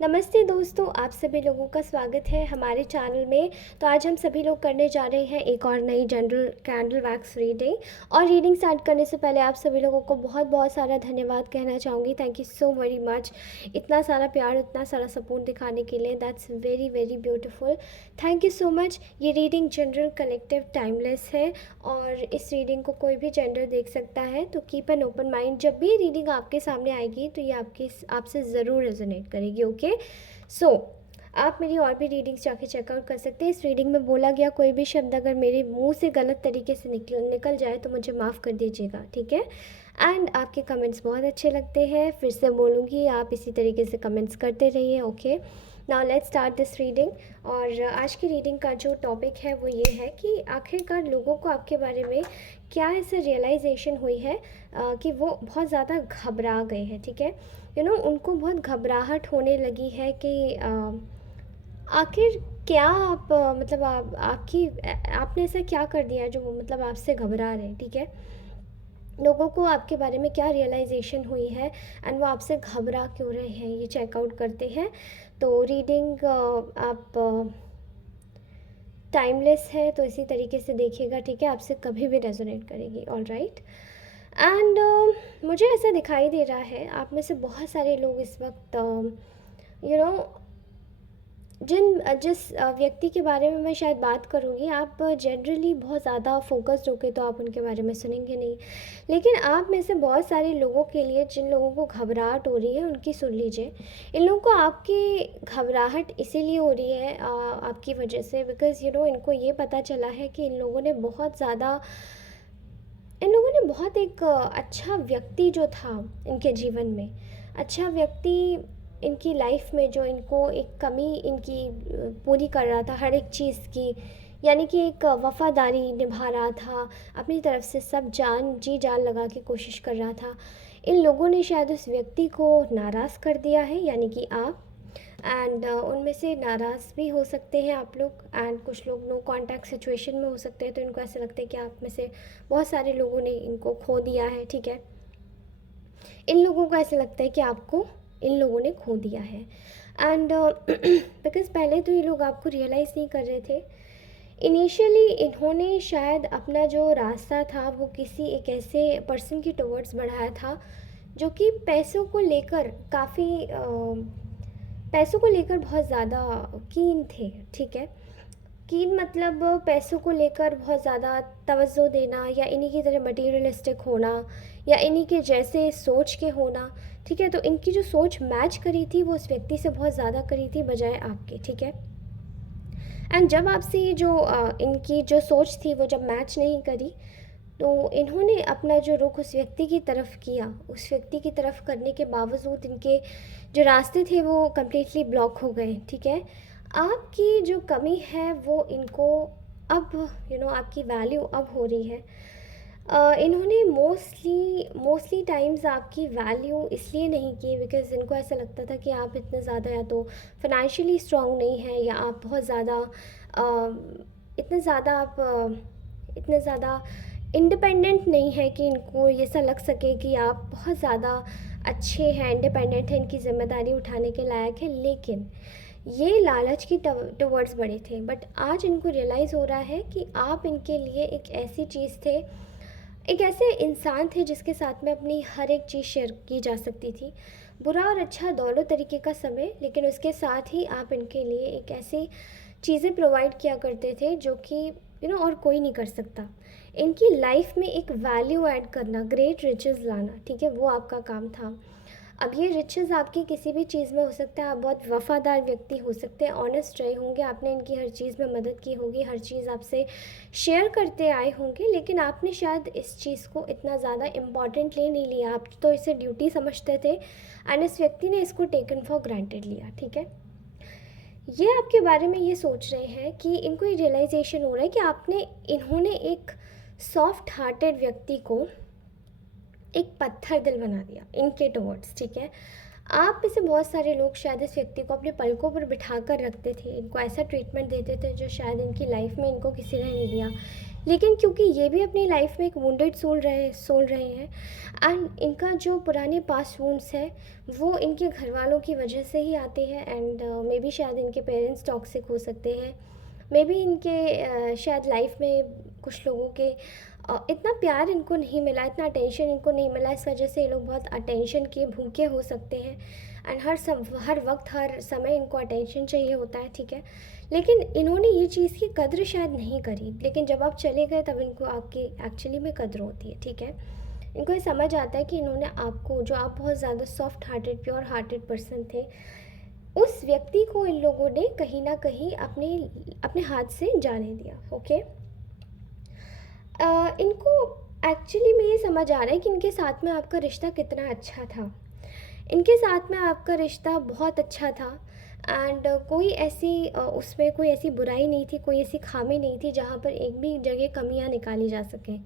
नमस्ते दोस्तों, आप सभी लोगों का स्वागत है हमारे चैनल में। तो आज हम सभी लोग करने जा रहे हैं एक और नई जनरल कैंडल वैक्स रीडिंग। और रीडिंग स्टार्ट करने से पहले आप सभी लोगों को बहुत बहुत सारा धन्यवाद कहना चाहूँगी। Thank you so very much, इतना सारा प्यार, इतना सारा सपोर्ट दिखाने के लिए। That's very very beautiful. Thank you so much. ये रीडिंग जनरल, कलेक्टिव, टाइमलेस है और इस रीडिंग को कोई भी जेंडर देख सकता है। तो कीप एन ओपन माइंड। जब भी ये रीडिंग आपके सामने आएगी तो ये आपसे ज़रूर रेजोनेट करेगी। ओके, सो आप मेरी और भी रीडिंग्स जाके चेकआउट कर सकते हैं। इस रीडिंग में बोला गया कोई भी शब्द अगर मेरे मुंह से गलत तरीके से निकल जाए तो मुझे माफ़ कर दीजिएगा, ठीक है। एंड आपके कमेंट्स बहुत अच्छे लगते हैं, फिर से बोलूँगी, आप इसी तरीके से कमेंट्स करते रहिए। Okay, now let's start this reading. और आज की रीडिंग का जो टॉपिक है वो ये है कि आखिरकार लोगों को आपके बारे में क्या ऐसा रियलाइजेशन हुई है कि वो बहुत ज़्यादा घबरा गए हैं, ठीक है। उनको बहुत घबराहट होने लगी है कि आखिर क्या आप मतलब आपने ऐसा क्या कर दिया जो मतलब आपसे घबरा रहे हैं, ठीक है। लोगों को आपके बारे में क्या रियलाइजेशन हुई है एंड वो आपसे घबरा क्यों रहे हैं, ये चेकआउट करते हैं। तो रीडिंग आप टाइमलेस है तो इसी तरीके से देखिएगा, ठीक है। आपसे कभी भी रेजोनेट करेगी, ऑल राइट। एंड मुझे ऐसा दिखाई दे रहा है आप में से बहुत सारे लोग इस वक्त यू नो जिस व्यक्ति के बारे में मैं शायद बात करूँगी, आप जनरली बहुत ज़्यादा फोकस्ड होके तो आप उनके बारे में सुनेंगे नहीं। लेकिन आप में से बहुत सारे लोगों के लिए, जिन लोगों को घबराहट हो रही है, उनकी सुन लीजिए। इन लोगों को आपकी घबराहट इसीलिए हो रही है आपकी वजह से, बिकॉज़ इनको ये पता चला है कि इन लोगों ने बहुत एक अच्छा व्यक्ति जो था इनके जीवन में, अच्छा व्यक्ति इनकी लाइफ में, जो इनको एक कमी इनकी पूरी कर रहा था हर एक चीज़ की, यानी कि एक वफ़ादारी निभा रहा था, अपनी तरफ से सब जी जान लगा के कोशिश कर रहा था। इन लोगों ने शायद उस व्यक्ति को नाराज़ कर दिया है, यानी कि आप। एंड उनमें से नाराज़ भी हो सकते हैं आप लोग, एंड कुछ लोग नो कांटेक्ट सिचुएशन में हो सकते हैं। तो इनको ऐसा लगता है कि आप में से बहुत सारे लोगों ने इनको खो दिया है, ठीक है। इन लोगों को ऐसा लगता है कि आपको इन लोगों ने खो दिया है। एंड बिकॉज़ पहले तो ये लोग आपको रियलाइज़ नहीं कर रहे थे। इनिशियली इन्होंने शायद अपना जो रास्ता था वो किसी एक ऐसे पर्सन की टुवर्ड्स बढ़ाया था जो कि पैसों को लेकर बहुत ज़्यादा कीन थे, ठीक है। कीन मतलब पैसों को लेकर बहुत ज़्यादा तवज्जो देना, या इन्हीं की तरह मटीरियलिस्टिक होना, या इन्हीं के जैसे सोच के होना, ठीक है। तो इनकी जो सोच मैच करी थी वो उस व्यक्ति से बहुत ज़्यादा करी थी बजाय आपके, ठीक है। एंड जब आपसे ये जो इनकी जो सोच थी वो जब मैच नहीं करी, तो इन्होंने अपना जो रुख उस व्यक्ति की तरफ किया, उस व्यक्ति की तरफ करने के बावजूद इनके जो रास्ते थे वो कम्प्लीटली ब्लॉक हो गए, ठीक है। आपकी जो कमी है वो इनको अब आपकी वैल्यू अब हो रही है। इन्होंने मोस्टली टाइम्स आपकी वैल्यू इसलिए नहीं की बिकॉज़ इनको ऐसा लगता था कि आप इतने ज़्यादा या तो फाइनेंशियली स्ट्रॉन्ग नहीं हैं, या आप बहुत ज़्यादा इतने ज़्यादा आप इतने ज़्यादा इंडिपेंडेंट नहीं है कि इनको ये सा लग सके कि आप बहुत ज़्यादा अच्छे हैं, इंडिपेंडेंट हैं, इनकी ज़िम्मेदारी उठाने के लायक है। लेकिन ये लालच की टुवर्ड्स बड़े थे, बट आज इनको रियलाइज़ हो रहा है कि आप इनके लिए एक ऐसी चीज़ थे, एक ऐसे इंसान थे जिसके साथ में अपनी हर एक चीज़ शेयर की जा सकती थी, बुरा और अच्छा दोनों तरीके का समय। लेकिन उसके साथ ही आप इनके लिए एक ऐसी चीज़ें प्रोवाइड किया करते थे जो कि और कोई नहीं कर सकता। इनकी लाइफ में एक वैल्यू ऐड करना, ग्रेट रिचेस लाना, ठीक है, वो आपका काम था। अब ये रिचेस आपकी किसी भी चीज़ में हो सकता है, आप बहुत वफ़ादार व्यक्ति हो सकते हैं, ऑनेस्ट रहे होंगे, आपने इनकी हर चीज़ में मदद की होगी, हर चीज़ आपसे शेयर करते आए होंगे, लेकिन आपने शायद इस चीज़ को इतना ज़्यादा इम्पॉर्टेंटली नहीं लिया, आप तो इसे ड्यूटी समझते थे, एंड इस व्यक्ति ने इसको टेकन फॉर ग्रांटेड लिया, ठीक है। ये आपके बारे में ये सोच रहे हैं कि इनको ये रियलाइजेशन हो रहा है कि इन्होंने एक सॉफ्ट हार्टेड व्यक्ति को एक पत्थर दिल बना दिया इनके टुवर्ड्स, ठीक है। आप में से बहुत सारे लोग शायद इस व्यक्ति को अपने पलकों पर बिठा कर रखते थे, इनको ऐसा ट्रीटमेंट देते थे जो शायद इनकी लाइफ में इनको किसी ने नहीं दिया। लेकिन क्योंकि ये भी अपनी लाइफ में एक वुंडेड सोल रहे हैं, एंड इनका जो पुराने पास्ट वुंड्स है वो इनके घर वालों की वजह से ही आते हैं, एंड मे बी शायद इनके पेरेंट्स टॉक्सिक हो सकते हैं, मे बी इनके शायद लाइफ में कुछ लोगों के इतना प्यार इनको नहीं मिला, इतना अटेंशन इनको नहीं मिला, इस वजह से ये लोग बहुत अटेंशन के भूखे हो सकते हैं, एंड हर वक्त हर समय इनको अटेंशन चाहिए होता है, ठीक है। लेकिन इन्होंने ये चीज़ की कद्र शायद नहीं करी, लेकिन जब आप चले गए तब इनको आपकी एक्चुअली में कद्र होती है, ठीक है। इनको ये समझ आता है कि इन्होंने आपको, जो आप बहुत ज़्यादा soft hearted pure hearted person थे, उस व्यक्ति को इन लोगों ने कहीं ना कहीं अपने अपने हाथ से जाने दिया, ओके। इनको एक्चुअली में ये समझ आ रहा है कि इनके साथ में आपका रिश्ता कितना अच्छा था, इनके साथ में आपका रिश्ता बहुत अच्छा था, एंड कोई ऐसी उसमें कोई ऐसी बुराई नहीं थी, कोई ऐसी खामी नहीं थी जहाँ पर एक भी जगह कमियाँ निकाली जा सकें,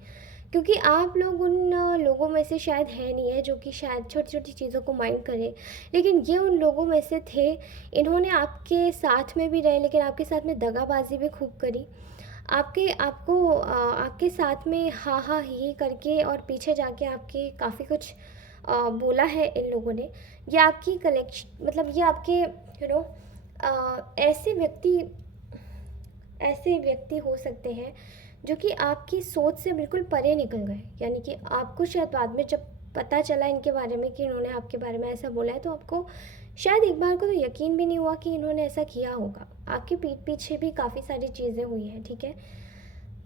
क्योंकि आप लोग उन लोगों में से शायद है नहीं है जो कि शायद छोटी छोटी चीज़ों को माइंड करें, लेकिन ये उन लोगों में से थे। इन्होंने आपके साथ में भी रहे, लेकिन आपके साथ में दगाबाजी भी खूब करी, आपके साथ में हाँ हाँ ही करके, और पीछे जाके आपके काफ़ी कुछ बोला है इन लोगों ने। ये आपकी कलेक्शन, मतलब ये आपके ऐसे व्यक्ति हो सकते हैं जो कि आपकी सोच से बिल्कुल परे निकल गए, यानी कि आपको शायद बाद में जब पता चला इनके बारे में कि इन्होंने आपके बारे में ऐसा बोला है, तो आपको शायद एक बार को तो यकीन भी नहीं हुआ कि इन्होंने ऐसा किया होगा। आपके पीठ पीछे भी काफ़ी सारी चीज़ें हुई हैं, ठीक है।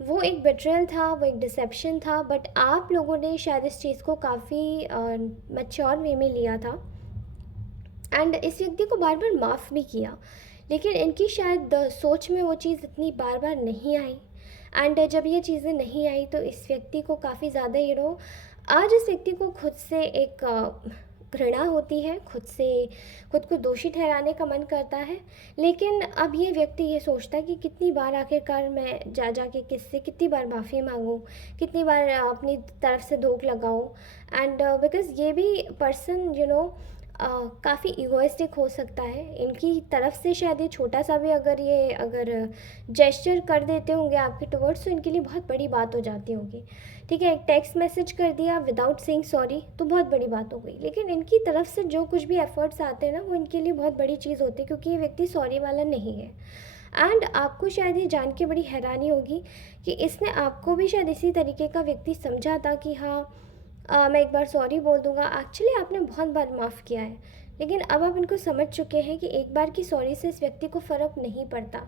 वो एक बेट्रेयल था, वो एक डिसेप्शन था, बट आप लोगों ने शायद इस चीज़ को काफ़ी मैच्योर वे में लिया था, एंड इस व्यक्ति को बार बार माफ़ भी किया, लेकिन इनकी शायद सोच में वो चीज़ इतनी बार बार नहीं आई, एंड जब ये चीज़ें नहीं आई तो इस व्यक्ति को काफ़ी ज़्यादा आज इस व्यक्ति को खुद से एक घृणा होती है, खुद को दोषी ठहराने का मन करता है। लेकिन अब ये व्यक्ति ये सोचता है कि कितनी बार आखिरकार मैं जा के किससे कितनी बार माफ़ी मांगूँ, कितनी बार अपनी तरफ से धोख लगाऊँ, एंड बिकॉज़ ये भी पर्सन काफ़ी ईगोइस्टिक हो सकता है। इनकी तरफ से शायद ये छोटा सा भी अगर जेस्चर कर देते होंगे आपके टुवर्ड्स, तो इनके लिए बहुत बड़ी बात हो जाती होगी, ठीक है। एक टेक्स्ट मैसेज कर दिया विदाउट सेइंग सॉरी तो बहुत बड़ी बात हो गई, लेकिन इनकी तरफ से जो कुछ भी एफर्ट्स आते हैं ना, वो इनके लिए बहुत बड़ी चीज़ होती है, क्योंकि ये व्यक्ति सॉरी वाला नहीं है। एंड आपको शायद ये जान के बड़ी हैरानी होगी कि इसने आपको भी शायद इसी तरीके का व्यक्ति समझा था कि हाँ, मैं एक बार सॉरी बोल दूँगा। एक्चुअली आपने बहुत बार माफ़ किया है, लेकिन अब आप इनको समझ चुके हैं कि एक बार की सॉरी से इस व्यक्ति को फ़र्क नहीं पड़ता।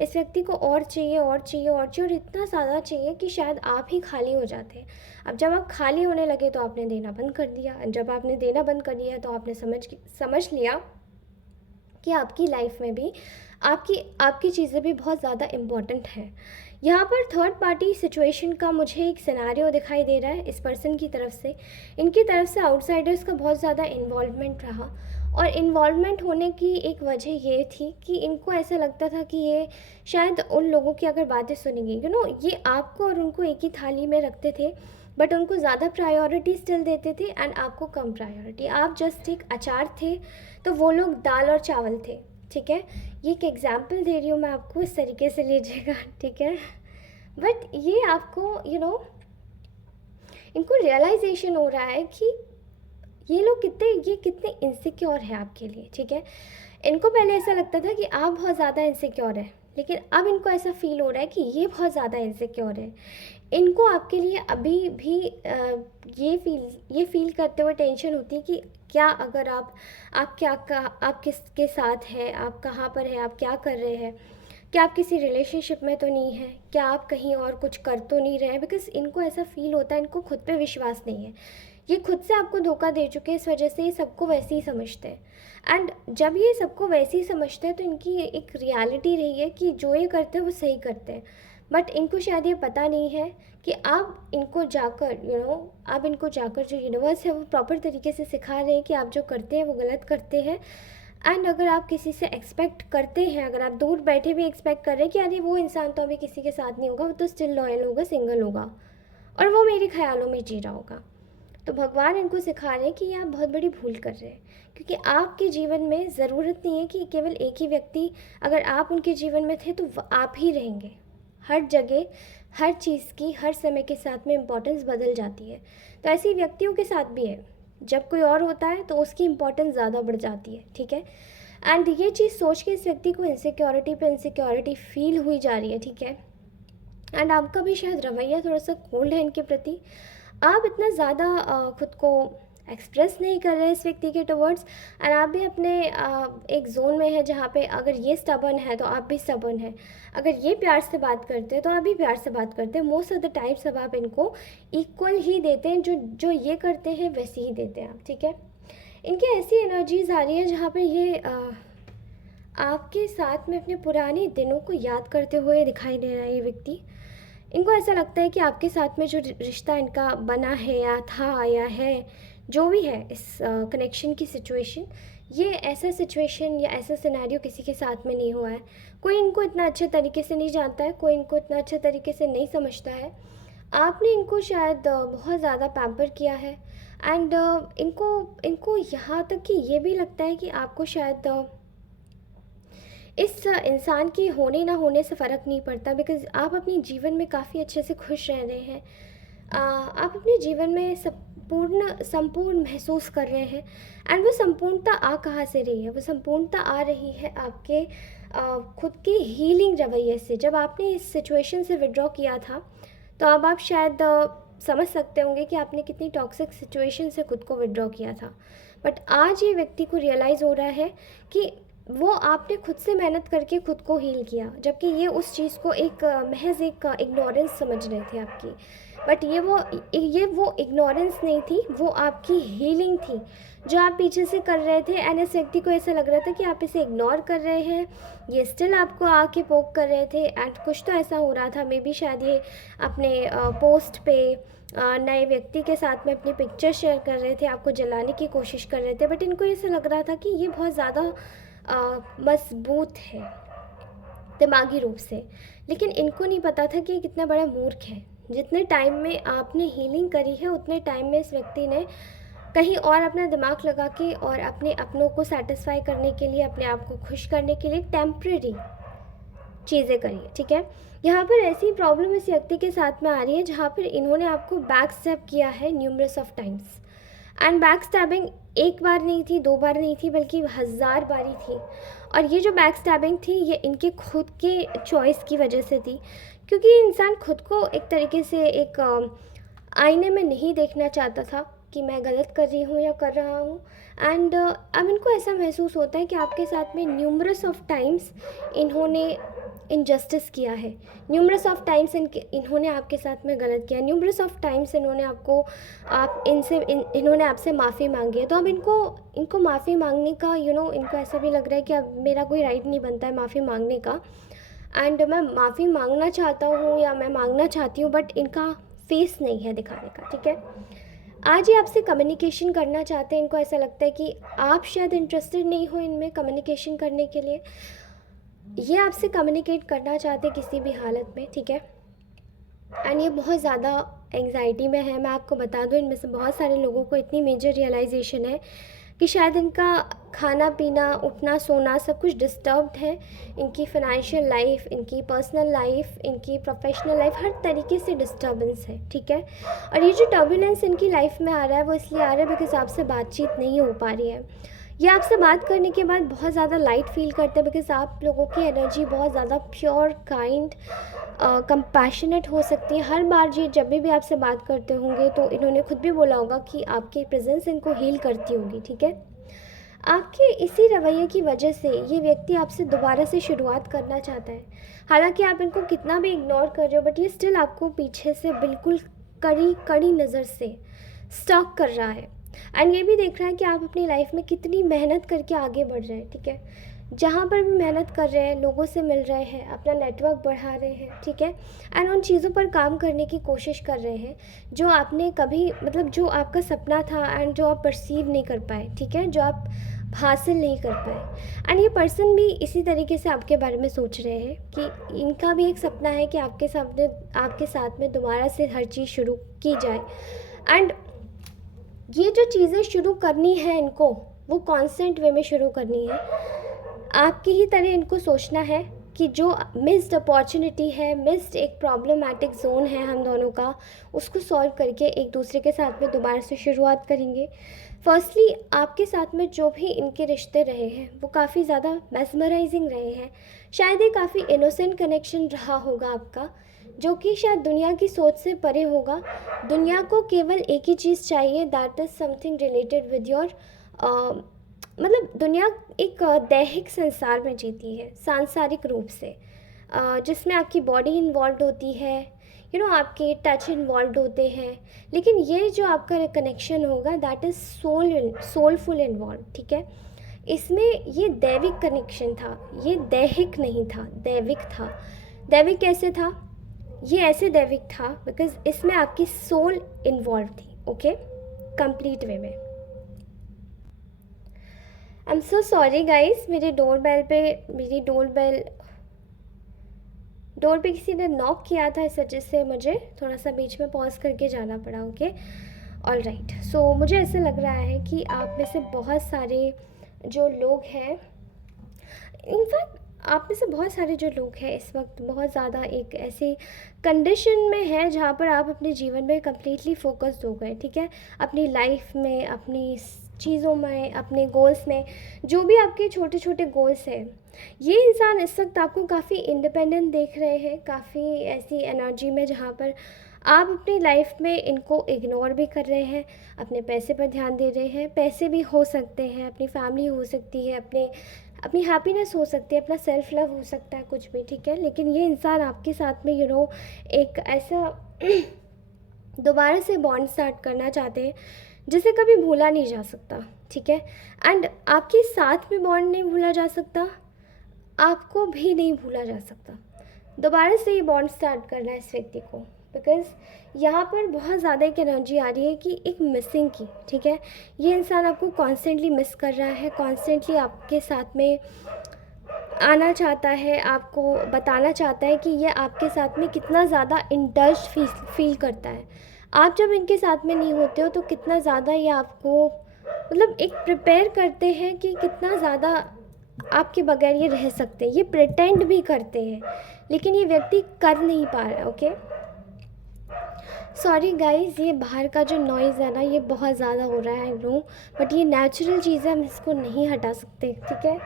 इस व्यक्ति को और चाहिए और चाहिए और चाहिए, और इतना ज़्यादा चाहिए कि शायद आप ही खाली हो जाते। अब जब आप खाली होने लगे तो आपने देना बंद कर दिया, जब आपने देना बंद कर दिया तो आपने समझ लिया कि आपकी लाइफ में भी आपकी आपकी चीज़ें भी बहुत ज़्यादा इम्पॉर्टेंट हैं। यहाँ पर थर्ड पार्टी सिचुएशन का मुझे एक सिनेरियो दिखाई दे रहा है इस पर्सन की तरफ से। इनकी तरफ से आउटसाइडर्स का बहुत ज़्यादा इन्वॉल्वमेंट रहा, और इन्वॉल्वमेंट होने की एक वजह ये थी कि इनको ऐसा लगता था कि ये शायद उन लोगों की अगर बातें सुनेंगे, ये आपको और उनको एक ही थाली में रखते थे, बट उनको ज़्यादा प्रायोरिटी स्टिल देते थे, एंड आपको कम प्रायोरिटी। आप जस्ट एक अचार थे तो वो लोग दाल और चावल थे, ठीक है। ये एक एग्जाम्पल दे रही हूँ मैं आपको, इस तरीके से लीजिएगा, ठीक है। बट ये आपको इनको रियलाइजेशन हो रहा है कि ये कितने इनसिक्योर है आपके लिए, ठीक है। इनको पहले ऐसा लगता था कि आप बहुत ज़्यादा इनसिक्योर है, लेकिन अब इनको ऐसा फील हो रहा है कि ये बहुत ज़्यादा इनसिक्योर है। इनको आपके लिए अभी भी ये फील करते हुए टेंशन होती है कि क्या अगर आप किसके साथ हैं, आप कहाँ पर हैं, आप क्या कर रहे हैं, क्या आप किसी रिलेशनशिप में तो नहीं हैं, क्या आप कहीं और कुछ कर तो नहीं रहे हैं। बिकॉज़ इनको ऐसा फील होता है, इनको खुद पे विश्वास नहीं है, ये खुद से आपको धोखा दे चुके हैं, इस वजह से ये सबको वैसे ही समझते हैं। एंड जब ये सबको वैसे ही समझते हैं तो इनकी एक रियलिटी रही है कि जो ये करते हैं वो सही करते हैं, बट इनको शायद ये पता नहीं है कि आप इनको जाकर जो यूनिवर्स है वो प्रॉपर तरीके से सिखा रहे हैं कि आप जो करते हैं वो गलत करते हैं। एंड अगर आप किसी से एक्सपेक्ट करते हैं, अगर आप दूर बैठे भी एक्सपेक्ट कर रहे हैं कि अरे वो इंसान तो अभी किसी के साथ नहीं होगा, वो तो स्टिल लॉयल होगा, सिंगल होगा, और वो मेरे ख्यालों में जी रहा होगा, तो भगवान इनको सिखा रहे हैं कि ये आप बहुत बड़ी भूल कर रहे हैं, क्योंकि आपके जीवन में ज़रूरत नहीं है कि केवल एक ही व्यक्ति, अगर आप उनके जीवन में थे तो आप ही रहेंगे। हर जगह हर चीज़ की हर समय के साथ में इम्पोर्टेंस बदल जाती है। तो ऐसे ही व्यक्तियों के साथ भी है, जब कोई और होता है तो उसकी इम्पोर्टेंस ज़्यादा बढ़ जाती है, ठीक है। एंड ये चीज़ सोच के इस व्यक्ति को इनसिक्योरिटी पे इनसिक्योरिटी फील हुई जा रही है, ठीक है। एंड आपका भी शायद रवैया थोड़ा सा कोल्ड है इनके प्रति। आप इतना ज़्यादा खुद को एक्सप्रेस नहीं कर रहे हैं इस व्यक्ति के टुवर्ड्स, एंड आप भी अपने एक जोन में है जहाँ पे अगर ये स्टबर्न है तो आप भी स्टबर्न है, अगर ये प्यार से बात करते हैं तो आप भी प्यार से बात करते हैं। मोस्ट ऑफ द टाइम्स अब आप इनको इक्वल ही देते हैं, जो जो ये करते हैं वैसे ही देते हैं आप, ठीक है। इनकी ऐसी एनर्जीज आ रही है जहाँ पे ये आपके साथ में अपने पुराने दिनों को याद करते हुए दिखाई दे रहा है ये व्यक्ति। इनको ऐसा लगता है कि आपके साथ में जो रिश्ता इनका बना है या था या है, जो भी है इस कनेक्शन की सिचुएशन, ये ऐसा सिचुएशन या ऐसा सिनेरियो किसी के साथ में नहीं हुआ है। कोई इनको इतना अच्छे तरीके से नहीं जानता है, कोई इनको इतना अच्छे तरीके से नहीं समझता है। आपने इनको शायद बहुत ज़्यादा पैम्पर किया है, एंड इनको इनको यहाँ तक कि ये भी लगता है कि आपको शायद इस इंसान के होने ना होने से फ़र्क नहीं पड़ता, बिकॉज़ आप अपने जीवन में काफ़ी अच्छे से खुश रह रहे हैं। आप अपने जीवन में संपूर्ण महसूस कर रहे हैं, एंड वो संपूर्णता आ कहाँ से रही है? वो संपूर्णता आ रही है आपके खुद के हीलिंग रवैये से। जब आपने इस सिचुएशन से विड्रॉ किया था, तो अब आप शायद समझ सकते होंगे कि आपने कितनी टॉक्सिक सिचुएशन से खुद को विड्रॉ किया था। बट आज ये व्यक्ति को रियलाइज़ हो रहा है कि वो आपने खुद से मेहनत करके खुद को हील किया, जबकि ये उस चीज़ को एक महज एक इग्नोरेंस समझ रहे थे आपकी। बट ये वो इग्नोरेंस नहीं थी, वो आपकी हीलिंग थी जो आप पीछे से कर रहे थे। एंड इस व्यक्ति को ऐसा लग रहा था कि आप इसे इग्नोर कर रहे हैं, ये स्टिल आपको आके पोक कर रहे थे। एंड कुछ तो ऐसा हो रहा था, मे बी शायद ये अपने पोस्ट पे नए व्यक्ति के साथ में अपनी पिक्चर शेयर कर रहे थे, आपको जलाने की कोशिश कर रहे थे। बट इनको ऐसा लग रहा था कि ये बहुत ज़्यादा मजबूत है दिमागी रूप से, लेकिन इनको नहीं पता था कि ये कितना बड़ा मूर्ख है। जितने टाइम में आपने हीलिंग करी है, उतने टाइम में इस व्यक्ति ने कहीं और अपना दिमाग लगा के और अपने अपनों को सेटिस्फाई करने के लिए, अपने आप को खुश करने के लिए टेम्प्रेरी चीज़ें करी है, ठीक है। यहाँ पर ऐसी प्रॉब्लम इस व्यक्ति के साथ में आ रही है जहाँ पर इन्होंने आपको बैक स्टैब किया है numerous of times. And back stabbing एक बार नहीं थी, 2 बार नहीं थी, बल्कि 1000 बारी थी। और ये जो बैक स्टैबिंग थी, ये इनके खुद के चॉइस की वजह से थी, क्योंकि इंसान खुद को एक तरीके से एक आईने में नहीं देखना चाहता था कि मैं गलत कर रही हूँ या कर रहा हूँ। एंड अब इनको ऐसा महसूस होता है कि आपके साथ में न्यूमरस ऑफ टाइम्स इन्होंने इनजस्टिस किया है, न्यूमरस ऑफ टाइम्स इन्होंने आपके साथ में गलत किया, न्यूमरस ऑफ टाइम्स इन्होंने आपको इन्होंने आपसे माफ़ी मांगी है। तो अब इनको माफ़ी मांगने का इनको ऐसा भी लग रहा है कि अब मेरा कोई राइट नहीं बनता है माफ़ी मांगने का, एंड मैं माफ़ी मांगना चाहता हूँ या मैं मांगना चाहती हूँ, बट इनका फेस नहीं है दिखाने का, ठीक है। आज ये आपसे कम्युनिकेशन करना चाहते हैं। इनको ऐसा लगता है कि आप शायद इंटरेस्टेड नहीं हो इनमें कम्युनिकेशन करने के लिए। ये आपसे कम्युनिकेट करना चाहते किसी भी हालत में, ठीक है। एंड ये बहुत ज़्यादा एंग्जाइटी में है। मैं आपको बता दूँ, इनमें से बहुत सारे लोगों को इतनी मेजर रियलाइजेशन है कि शायद इनका खाना पीना, उठना सोना सब कुछ डिस्टर्ब्ड है। इनकी फ़ाइनेंशियल लाइफ, इनकी पर्सनल लाइफ, इनकी प्रोफेशनल लाइफ, हर तरीके से डिस्टर्बेंस है, ठीक है। और ये जो टर्बुलेंस इनकी लाइफ में आ रहा है, वो इसलिए आ रहा है बिकॉज आपसे बातचीत नहीं हो पा रही है। ये आपसे बात करने के बाद बहुत ज़्यादा लाइट फील करते हैं, बिकॉज आप लोगों की एनर्जी बहुत ज़्यादा प्योर, काइंड, कंपैशनेट हो सकती है। हर बार ये जब भी आपसे बात करते होंगे तो इन्होंने खुद भी बोला होगा कि आपकी प्रेजेंस इनको हील करती होगी, ठीक है। आपके इसी रवैये की वजह से ये व्यक्ति आपसे दोबारा से शुरुआत करना चाहता है। हालांकि आप इनको कितना भी इग्नोर कर रहे हो, बट ये स्टिल आपको पीछे से बिल्कुल कड़ी कड़ी नज़र से स्टॉक कर रहा है। एंड ये भी देख रहा है कि आप अपनी लाइफ में कितनी मेहनत करके आगे बढ़ रहे हैं, ठीक है। जहाँ पर भी मेहनत कर रहे हैं, लोगों से मिल रहे हैं, अपना नेटवर्क बढ़ा रहे हैं, ठीक है। एंड उन चीज़ों पर काम करने की कोशिश कर रहे हैं जो आपने कभी जो आपका सपना था एंड जो आप परसीव नहीं कर पाए, ठीक है, जो आप हासिल नहीं कर पाए। एंड ये पर्सन भी इसी तरीके से आपके बारे में सोच रहे हैं कि इनका भी एक सपना है कि आपके साथ में दोबारा से हर चीज़ शुरू की जाए। एंड ये जो चीज़ें शुरू करनी है इनको, वो कॉन्स्टेंट वे में शुरू करनी है। आपकी ही तरह इनको सोचना है कि जो मिस्ड अपॉर्चुनिटी है, मिस्ड एक प्रॉब्लमेटिक जोन है हम दोनों का, उसको सॉल्व करके एक दूसरे के साथ में दोबारा से शुरुआत करेंगे। फर्स्टली आपके साथ में जो भी इनके रिश्ते रहे हैं वो काफ़ी ज़्यादा मेस्मराइजिंग रहे हैं। शायद ये काफ़ी इनोसेंट कनेक्शन रहा होगा आपका, जो कि शायद दुनिया की सोच से परे होगा। दुनिया को केवल एक ही चीज़ चाहिए, that is something related with your, मतलब दुनिया एक दैहिक संसार में जीती है, सांसारिक रूप से, जिसमें आपकी बॉडी इन्वॉल्व होती है, आपके टच इन्वॉल्व होते हैं। लेकिन ये जो आपका कनेक्शन होगा दैट इज़ सोलफुल इन्वॉल्व, ठीक है। इसमें ये दैविक कनेक्शन था, ये दैहिक नहीं था, दैविक था। दैविक कैसे था? ये ऐसे दैविक था बिकॉज इसमें आपकी सोल इन्वॉल्व थी, ओके, कंप्लीट वे में। I am so sorry guys, मेरी डोर पे किसी ने नॉक किया था, इस वजह से मुझे थोड़ा सा बीच में पॉज करके जाना पड़ा, ओके। ऑल राइट, सो मुझे ऐसा लग रहा है कि आप में से बहुत सारे जो लोग हैं, इनफैक्ट आप में से बहुत सारे जो लोग हैं इस वक्त बहुत ज़्यादा एक ऐसी कंडीशन में है जहाँ पर आप अपने जीवन में कम्प्लीटली फोकस्ड हो गए, ठीक है। अपनी लाइफ में, अपनी चीज़ों में, अपने गोल्स में, जो भी आपके छोटे छोटे गोल्स हैं, ये इंसान इस वक्त आपको काफ़ी इंडिपेंडेंट देख रहे हैं, काफ़ी ऐसी एनर्जी में जहाँ पर आप अपनी लाइफ में इनको इग्नोर भी कर रहे हैं, अपने पैसे पर ध्यान दे रहे हैं। पैसे भी हो सकते हैं, अपनी फैमिली हो सकती है, अपनी हैप्पीनेस हो सकती है, अपना सेल्फ लव हो सकता है, कुछ भी, ठीक है। लेकिन ये इंसान आपके साथ में एक ऐसा दोबारा से बॉन्ड स्टार्ट करना चाहते हैं जिसे कभी भूला नहीं जा सकता, ठीक है। एंड आपके साथ में बॉन्ड नहीं भूला जा सकता, आपको भी नहीं भूला जा सकता। दोबारा से ये बॉन्ड स्टार्ट करना है इस व्यक्ति को, बिकॉज़ यहाँ पर बहुत ज़्यादा एक एनर्जी आ रही है कि एक मिसिंग की, ठीक है। ये इंसान आपको कॉन्स्टेंटली मिस कर रहा है, कॉन्स्टेंटली आपके साथ में आना चाहता है, आपको बताना चाहता है कि ये आपके साथ में कितना ज़्यादा इंडल्ज फील करता है। आप जब इनके साथ में नहीं होते हो तो कितना ज़्यादा ये आपको, मतलब एक प्रिपेयर करते हैं कि कितना ज़्यादा आपके बगैर ये रह सकते हैं। ये प्रिटेंड भी करते हैं लेकिन ये व्यक्ति कर नहीं पा रहा है, ओके। सॉरी गाइस, ये बाहर का जो नॉइज़ है ना, ये बहुत ज़्यादा हो रहा है, आई नो, बट ये नेचुरल चीज़ है, हम इसको नहीं हटा सकते, ठीक है।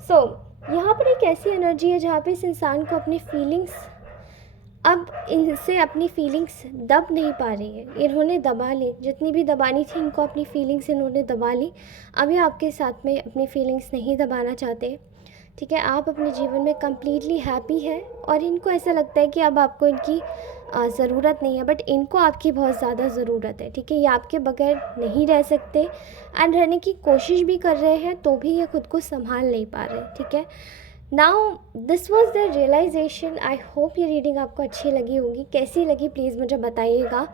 सो यहाँ पर एक ऐसी एनर्जी है जहाँ पे इस इंसान को अपनी फीलिंग्स, अब इनसे अपनी फीलिंग्स दब नहीं पा रही है, इन्होंने दबा ली, जितनी भी दबानी थी इनको अपनी फीलिंग्स इन्होंने दबा ली। अभी आपके साथ में अपनी फीलिंग्स नहीं दबाना चाहते, ठीक है। आप अपने जीवन में कम्प्लीटली हैप्पी है और इनको ऐसा लगता है कि अब आपको इनकी ज़रूरत नहीं है, बट इनको आपकी बहुत ज़्यादा ज़रूरत है, ठीक है। ये आपके बगैर नहीं रह सकते एंड रहने की कोशिश भी कर रहे हैं तो भी ये खुद को संभाल नहीं पा रहे, ठीक है। Now this was the realization. I hope ये रीडिंग आपको अच्छी लगी होगी। कैसी लगी प्लीज़ मुझे बताइएगा,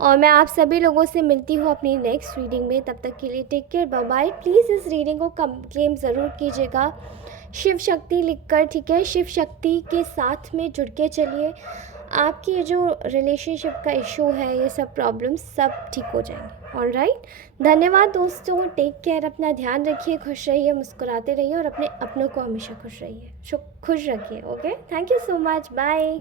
और मैं आप सभी लोगों से मिलती हूँ अपनी नेक्स्ट रीडिंग में। तब तक के लिए take care, bye bye. Please इस रीडिंग को क्लेम ज़रूर कीजिएगा शिव शक्ति लिखकर, ठीक है। शिव शक्ति के साथ में जुड़ के चलिए, आपकी ये जो रिलेशनशिप का इशू है, ये सब प्रॉब्लम्स सब ठीक हो जाएंगे। ऑल राइट, धन्यवाद दोस्तों, टेक केयर, अपना ध्यान रखिए, खुश रहिए, मुस्कुराते रहिए और अपने अपनों को हमेशा खुश रखिए, okay. Thank you so much, bye.